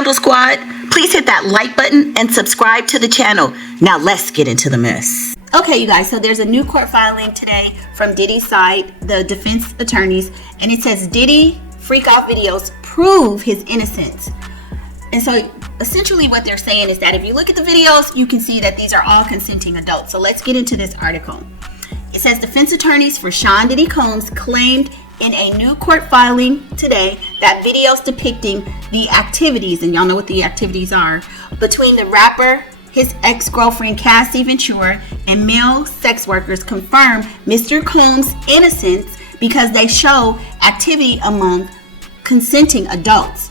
Scandal Squad? Please hit that like button and subscribe to the channel. Now let's get into the mess. Okay, you guys, so there's a new court filing today from Diddy's side, the defense attorneys, and it says Diddy freak out videos prove his innocence. And so essentially what they're saying is that if you look at the videos, you can see that these are all consenting adults. So let's get into this article. It says defense attorneys for Sean Diddy Combs claimed in a new court filing today that videos depicting the activities, and y'all know what the activities are, between the rapper, his ex-girlfriend Cassie Ventura, and male sex workers confirm Mr. Combs' innocence because they show activity among consenting adults.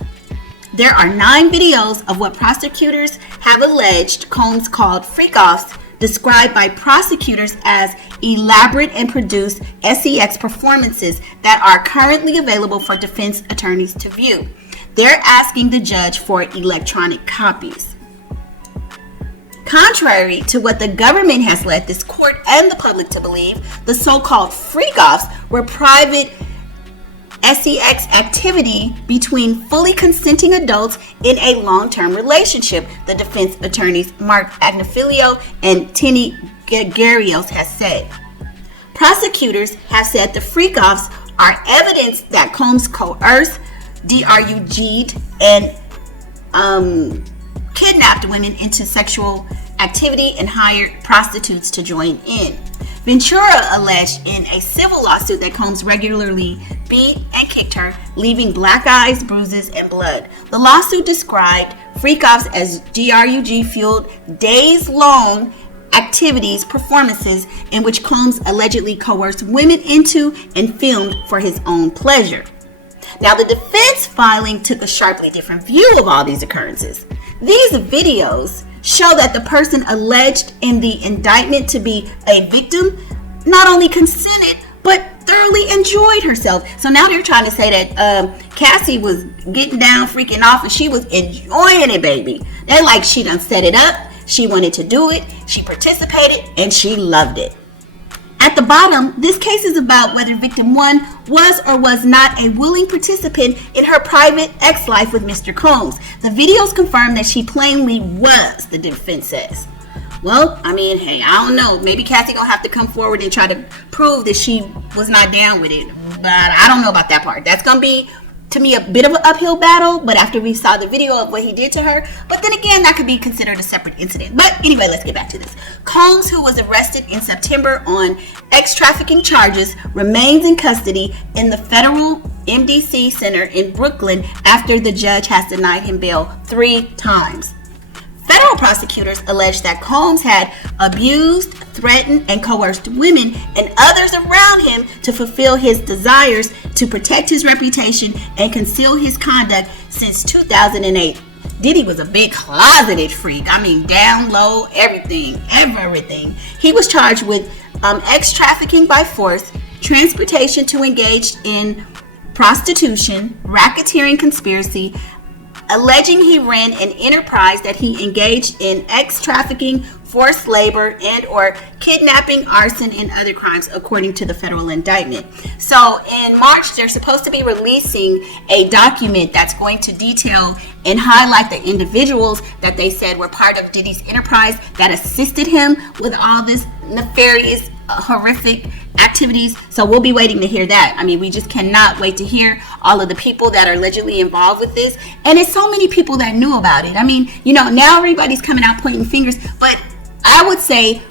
There are 9 videos of what prosecutors have alleged Combs called freak-offs, described by prosecutors as elaborate and produced sex performances that are currently available for defense attorneys to view. They're asking the judge for electronic copies. Contrary to what the government has led this court and the public to believe, the so-called freak-offs were private sex activity between fully consenting adults in a long-term relationship, the defense attorneys Marc Agnifilo and Teny Geragos has said. Prosecutors have said the freak-offs are evidence that Combs coerced, drugged, and kidnapped women into sexual activity and hired prostitutes to join in. Ventura alleged in a civil lawsuit that Combs regularly beat and kicked her, leaving black eyes, bruises, and blood. The lawsuit described freak-offs as drug-fueled, days-long activities, performances in which Combs allegedly coerced women into and filmed for his own pleasure. Now, the defense filing took a sharply different view of all these occurrences. These videos show that the person alleged in the indictment to be a victim not only consented but thoroughly enjoyed herself. So now they're trying to say that Cassie was getting down, freaking off, and she was enjoying it, baby. They're like, she done set it up, she wanted to do it, she participated, and she loved it. At the bottom, this case is about whether victim 1 was or was not a willing participant in her private ex-life with Mr. Combs. The videos confirm that she plainly was, the defense says. Well, I mean, hey, I don't know. Maybe Cassie gonna have to come forward and try to prove that she was not down with it. But I don't know about that part. That's gonna be, to me, a bit of an uphill battle, but after we saw the video of what he did to her. But then again, that could be considered a separate incident. But anyway, let's get back to this. Combs, who was arrested in September on ex-trafficking charges, remains in custody in the federal MDC Center in Brooklyn after the judge has denied him bail 3 times. Federal prosecutors allege that Combs had abused, threatened, and coerced women and others around him to fulfill his desires to protect his reputation and conceal his conduct since 2008. Diddy was a big closeted freak. I mean, down low, everything. He was charged with ex-trafficking by force, transportation to engage in prostitution, racketeering conspiracy, alleging he ran an enterprise that he engaged in ex-trafficking, forced labor, and or kidnapping, arson, and other crimes, according to the federal indictment. So in March, they're supposed to be releasing a document that's going to detail and highlight the individuals that they said were part of Diddy's enterprise that assisted him with all this nefarious, horrific activities. So we'll be waiting to hear that. I mean, we just cannot wait to hear all of the people that are allegedly involved with this. And it's so many people that knew about it. I mean, you know, now everybody's coming out pointing fingers, but I would say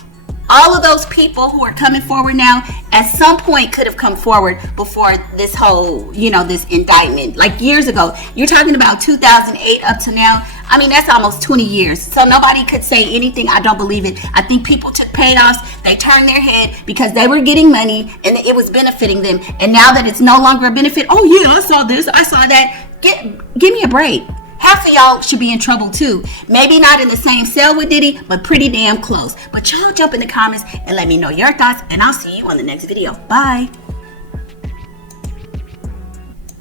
all of those people who are coming forward now at some point could have come forward before this whole, you know, this indictment, like years ago. You're talking about 2008 up to now. I mean, that's almost 20 years. So nobody could say anything. I don't believe it. I think people took payoffs. They turned their head because they were getting money and it was benefiting them. And now that it's no longer a benefit, oh yeah, I saw this, I saw that. Give me a break. Half of y'all should be in trouble too. Maybe not in the same cell with Diddy, but pretty damn close. But y'all jump in the comments and let me know your thoughts, and I'll see you on the next video. Bye.